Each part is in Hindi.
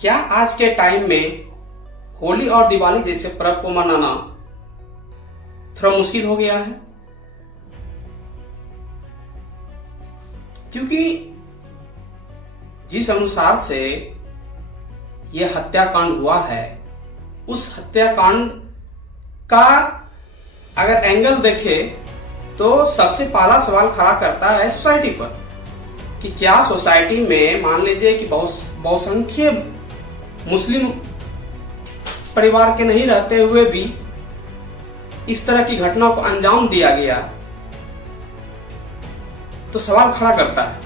क्या आज के टाइम में होली और दिवाली जैसे पर्व को मनाना थोड़ा मुश्किल हो गया है? क्योंकि जिस अनुसार से यह हत्याकांड हुआ है, उस हत्याकांड का अगर एंगल देखे तो सबसे पहला सवाल खड़ा करता है सोसाइटी पर कि क्या सोसाइटी में मान लीजिए कि बहुसंख्य मुस्लिम परिवार के नहीं रहते हुए भी इस तरह की घटना को अंजाम दिया गया, तो सवाल खड़ा करता है।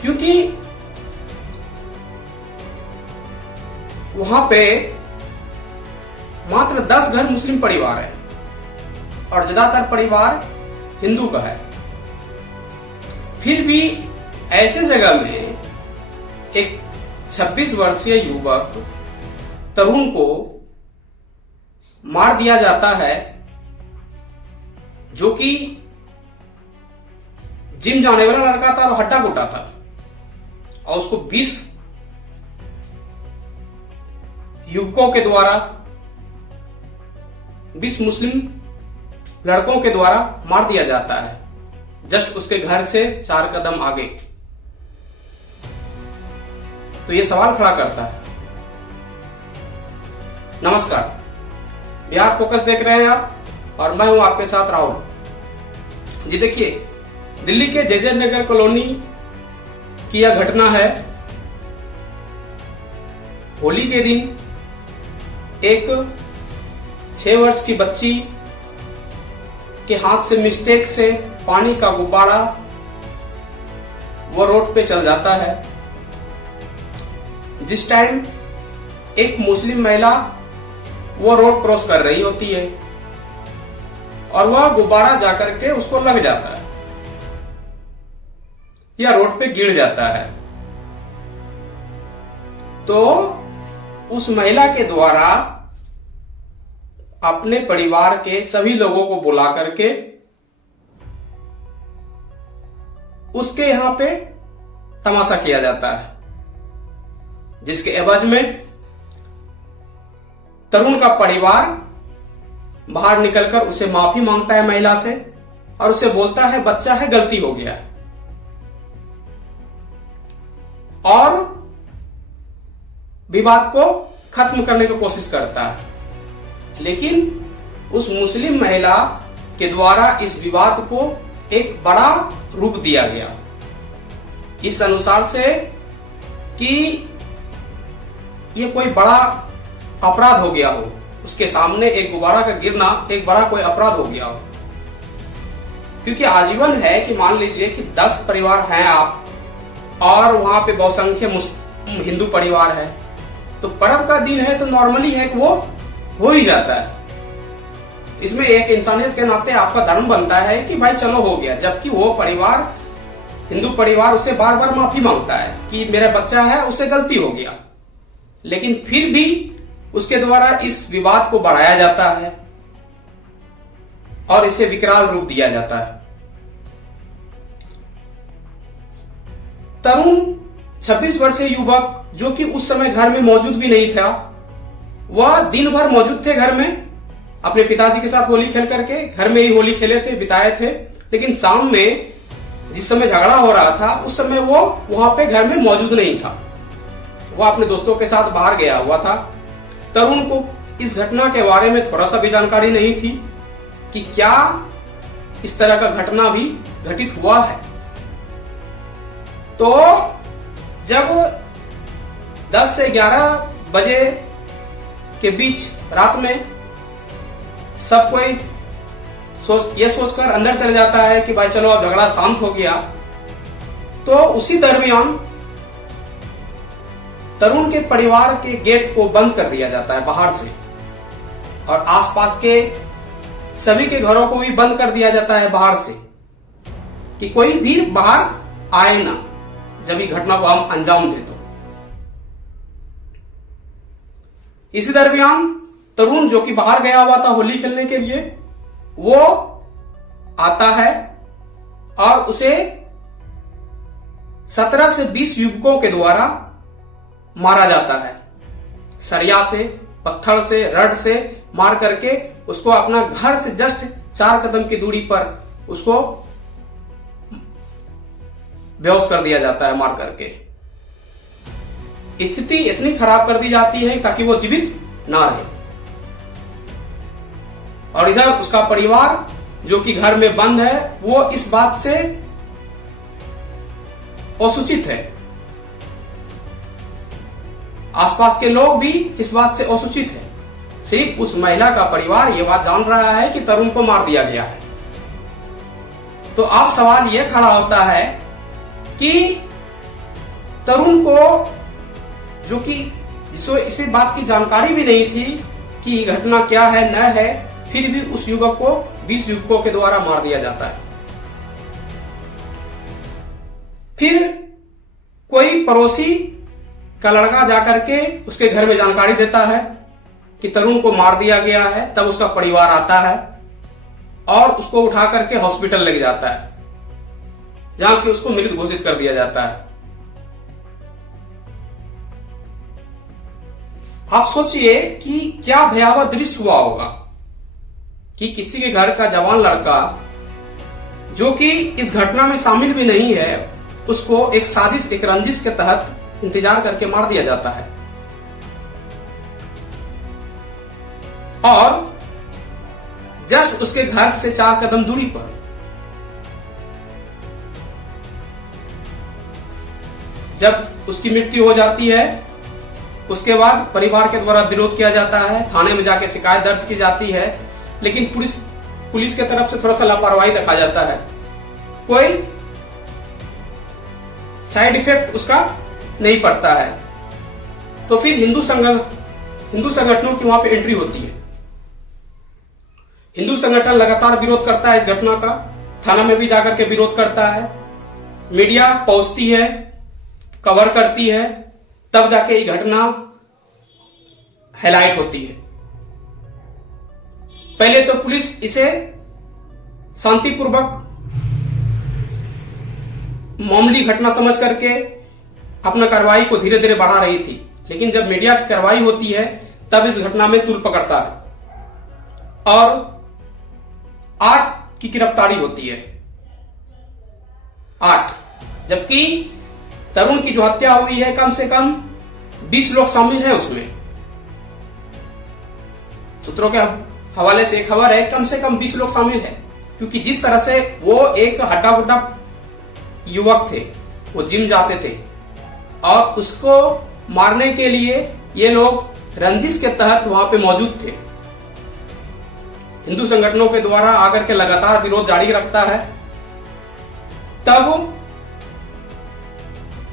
क्योंकि वहां पे मात्र 10 घर मुस्लिम परिवार है और ज्यादातर परिवार हिंदू का है। फिर भी ऐसे जगह में एक 26 वर्षीय युवक तरुण को मार दिया जाता है, जो कि जिम जाने वाला लड़का था और हट्टा कुट्टा था, और उसको 20 युवकों के द्वारा 20 मुस्लिम लड़कों के द्वारा मार दिया जाता है, जस्ट उसके घर से 4 कदम आगे। तो यह सवाल खड़ा करता है। नमस्कार, बिहार फोकस देख रहे हैं आप और मैं हूं आपके साथ राहुल जी। देखिए, दिल्ली के जेजे नगर कॉलोनी की यह घटना है। होली के दिन एक 6 वर्ष की बच्ची के हाथ से मिस्टेक से पानी का गुब्बारा वो रोड पे चल जाता है। जिस टाइम एक मुस्लिम महिला वो रोड क्रॉस कर रही होती है और वह गुब्बारा जाकर के उसको लग जाता है या रोड पे गिर जाता है, तो उस महिला के द्वारा अपने परिवार के सभी लोगों को बुला करके उसके यहां पे तमाशा किया जाता है, जिसके एवज में तरुण का परिवार बाहर निकलकर उसे माफी मांगता है महिला से और उसे बोलता है बच्चा है, गलती हो गया, और विवाद को खत्म करने की कोशिश करता है। लेकिन उस मुस्लिम महिला के द्वारा इस विवाद को एक बड़ा रूप दिया गया, इस अनुसार से कि ये कोई बड़ा अपराध हो गया हो, उसके सामने एक गुब्बारा का गिरना एक बड़ा कोई अपराध हो गया हो। क्योंकि आजीवन है कि मान लीजिए कि 10 परिवार हैं आप और वहां पे बहुसंख्य हिंदू परिवार है, तो पर्व का दिन है तो नॉर्मली है कि वो हो ही जाता है। इसमें एक इंसानियत के नाते आपका धर्म बनता है कि भाई चलो हो गया, जबकि वो परिवार हिंदू परिवार उसे बार बार माफी मांगता है कि मेरा बच्चा है, उससे गलती हो गया, लेकिन फिर भी उसके द्वारा इस विवाद को बढ़ाया जाता है और इसे विकराल रूप दिया जाता है। तरुण 26 वर्षीय युवक, जो कि उस समय घर में मौजूद भी नहीं था, वह दिन भर मौजूद थे घर में, अपने पिताजी के साथ होली खेल करके घर में ही होली खेले थे, बिताए थे। लेकिन शाम में जिस समय झगड़ा हो रहा था उस समय वो वहां पे घर में मौजूद नहीं था, वह अपने दोस्तों के साथ बाहर गया हुआ था। तरुण को इस घटना के बारे में थोड़ा सा भी जानकारी नहीं थी कि क्या इस तरह का घटना भी घटित हुआ है। तो जब 10 से 11 बजे के बीच रात में सब कोई ये सोचकर अंदर चले जाता है कि भाई चलो अब झगड़ा शांत हो गया, तो उसी दरमियान तरुण के परिवार के गेट को बंद कर दिया जाता है बाहर से, और आसपास के सभी के घरों को भी बंद कर दिया जाता है बाहर से, कि कोई भी बाहर आए ना जब ये घटना को हम अंजाम दे। तो इसी दरमियान तरुण, जो कि बाहर गया हुआ था होली खेलने के लिए, वो आता है और उसे 17 से 20 युवकों के द्वारा मारा जाता है। सरिया से, पत्थर से, रड से मार करके उसको अपना घर से जस्ट 4 कदम की दूरी पर उसको बेहोश कर दिया जाता है मार करके। स्थिति इतनी खराब कर दी जाती है ताकि वो जीवित ना रहे। और इधर उसका परिवार जो कि घर में बंद है वो इस बात से असूचित है। आसपास के लोग भी इस बात से असूचित है। सिर्फ उस महिला का परिवार ये बात जान रहा है कि तरुण को मार दिया गया है। तो अब सवाल यह खड़ा होता है कि तरुण को, जो कि जिसको इसी बात की जानकारी भी नहीं थी कि घटना क्या है न है, फिर भी उस युवक को 20 युवकों के द्वारा मार दिया जाता है। फिर कोई पड़ोसी का लड़का जाकर के उसके घर में जानकारी देता है कि तरुण को मार दिया गया है। तब उसका परिवार आता है और उसको उठा करके हॉस्पिटल ले जाता है, जहां कि उसको मृत घोषित कर दिया जाता है। आप सोचिए कि क्या भयावह दृश्य हुआ होगा कि किसी के घर का जवान लड़का, जो कि इस घटना में शामिल भी नहीं है, उसको एक साजिश, एक रंजिश के तहत इंतजार करके मार दिया जाता है। और जस्ट उसके घर से 4 कदम दूरी पर जब उसकी मृत्यु हो जाती है, उसके बाद परिवार के द्वारा विरोध किया जाता है, थाने में जाके शिकायत दर्ज की जाती है, लेकिन पुलिस के तरफ से थोड़ा सा लापरवाही रखा जाता है। कोई साइड इफेक्ट उसका नहीं पड़ता है। तो फिर हिंदू संगठनों की वहां पे एंट्री होती है। हिंदू संगठन लगातार विरोध करता है इस घटना का, थाना में भी जाकर के विरोध करता है, मीडिया पहुंचती है, कवर करती है, तब जाके ये घटना हाईलाइट होती है। पहले तो पुलिस इसे शांतिपूर्वक मामूली घटना समझ करके अपना कार्रवाई को धीरे धीरे बढ़ा रही थी, लेकिन जब मीडिया की कार्रवाई होती है तब इस घटना में तूल पकड़ता है और 8 की गिरफ्तारी होती है। 8, जबकि तरुण की जो हत्या हुई है कम से कम 20 लोग शामिल हैं उसमें। सूत्रों के हवाले से एक खबर है, कम से कम 20 लोग शामिल हैं, क्योंकि जिस तरह से वो एक हड्डा-बुड्डा युवक थे, वो जिम जाते थे और उसको मारने के लिए ये लोग रंजिश के तहत वहां पे मौजूद थे। हिंदू संगठनों के द्वारा आकर के लगातार विरोध जारी रखता है। तब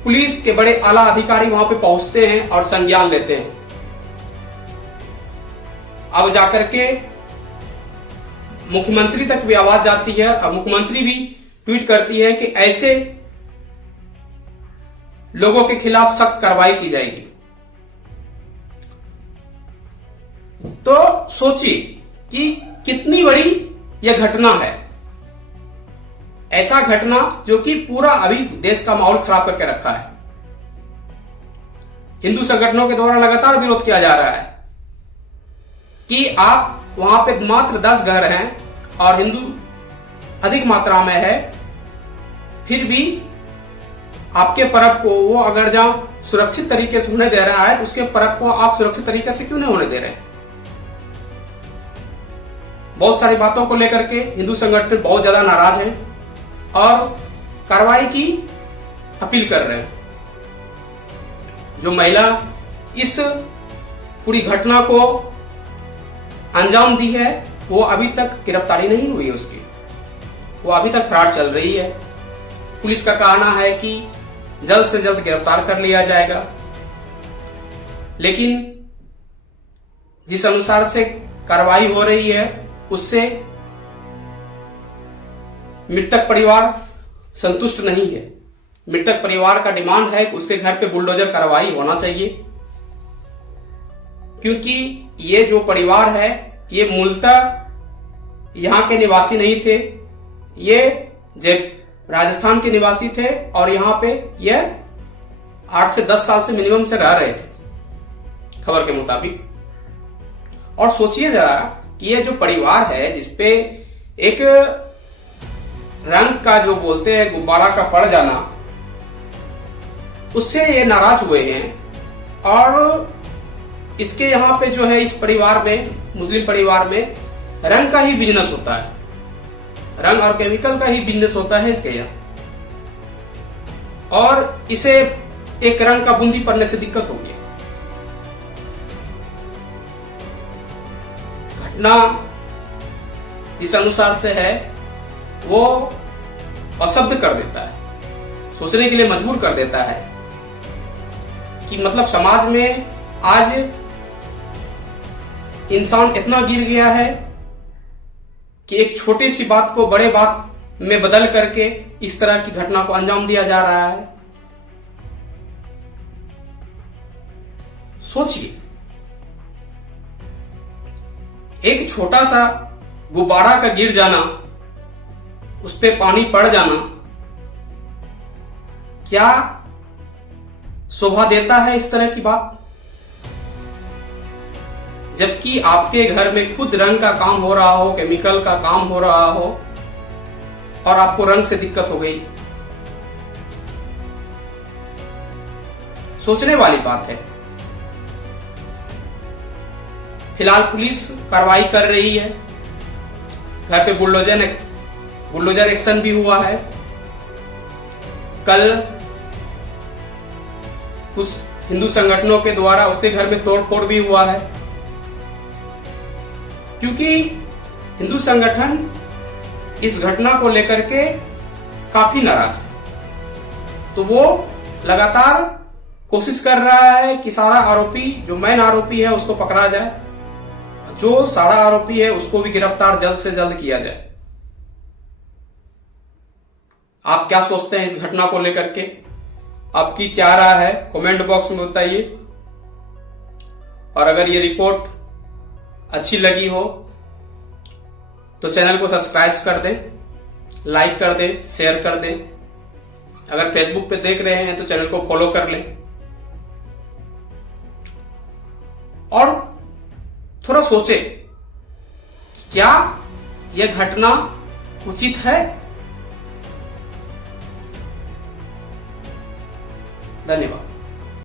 पुलिस के बड़े आला अधिकारी वहां पे पहुंचते हैं और संज्ञान लेते हैं। अब जाकर के मुख्यमंत्री तक भी आवाज जाती है और मुख्यमंत्री भी ट्वीट करती है कि ऐसे लोगों के खिलाफ सख्त कार्रवाई की जाएगी। तो सोचिए कि कितनी बड़ी यह घटना है। ऐसा घटना जो कि पूरा अभी देश का माहौल खराब करके रखा है। हिंदू संगठनों के द्वारा लगातार विरोध किया जा रहा है कि आप वहां पे मात्र 10 घर हैं और हिंदू अधिक मात्रा में है, फिर भी आपके पर्व को वो अगर जहां सुरक्षित तरीके से होने दे रहा है तो उसके पर्व को आप सुरक्षित तरीके से क्यों नहीं होने दे रहे? बहुत सारी बातों को लेकर के हिंदू संगठन बहुत ज्यादा नाराज है और कार्रवाई की अपील कर रहे हैं। जो महिला इस पूरी घटना को अंजाम दी है वो अभी तक गिरफ्तारी नहीं हुई है उसकी, वो अभी तक फरार चल रही है। पुलिस का कहना है कि जल्द से जल्द गिरफ्तार कर लिया जाएगा, लेकिन जिस अनुसार से कार्रवाई हो रही है उससे मृतक परिवार संतुष्ट नहीं है। मृतक परिवार का डिमांड है कि उसके घर पे बुलडोजर कार्रवाई होना चाहिए, क्योंकि ये जो परिवार है ये मूलतः यहां के निवासी नहीं थे, ये राजस्थान के निवासी थे और यहां पे ये 8 से 10 साल से मिनिमम से रह रहे थे खबर के मुताबिक। और सोचिए जरा कि ये जो परिवार है जिसपे एक रंग का जो बोलते हैं गुब्बारा का पड़ जाना, उससे ये नाराज हुए हैं। और इसके यहाँ पे जो है इस परिवार में, मुस्लिम परिवार में रंग का ही बिजनेस होता है, रंग और केमिकल का ही बिजनेस होता है इसके यहाँ। और इसे एक रंग का बूंदी पड़ने से दिक्कत होगी। घटना इस अनुसार से है, वो अशब्द कर देता है, सोचने के लिए मजबूर कर देता है कि मतलब समाज में आज इंसान इतना गिर गया है कि एक छोटी सी बात को बड़े बात में बदल करके इस तरह की घटना को अंजाम दिया जा रहा है। सोचिए, एक छोटा सा गुब्बारा का गिर जाना, उस पे पानी पड़ जाना, क्या शोभा देता है इस तरह की बात? जबकि आपके घर में खुद रंग का काम हो रहा हो, केमिकल का काम हो रहा हो, और आपको रंग से दिक्कत हो गई। सोचने वाली बात है। फिलहाल पुलिस कार्रवाई कर रही है, घर पे बुलडोजर एक्शन भी हुआ है। कल कुछ हिंदू संगठनों के द्वारा उसके घर में तोड़फोड़ भी हुआ है, क्योंकि हिंदू संगठन इस घटना को लेकर के काफी नाराज है। तो वो लगातार कोशिश कर रहा है कि सारा आरोपी, जो मेन आरोपी है उसको पकड़ा जाए, जो सारा आरोपी है उसको भी गिरफ्तार जल्द से जल्द किया जाए। आप क्या सोचते हैं इस घटना को लेकर के? आपकी क्या राय है कमेंट बॉक्स में बताइए। और अगर ये रिपोर्ट अच्छी लगी हो तो चैनल को सब्सक्राइब कर दें, लाइक कर दें, शेयर कर दें। अगर फेसबुक पे देख रहे हैं तो चैनल को फॉलो कर लें। और थोड़ा सोचे, क्या यह घटना उचित है? धन्यवाद।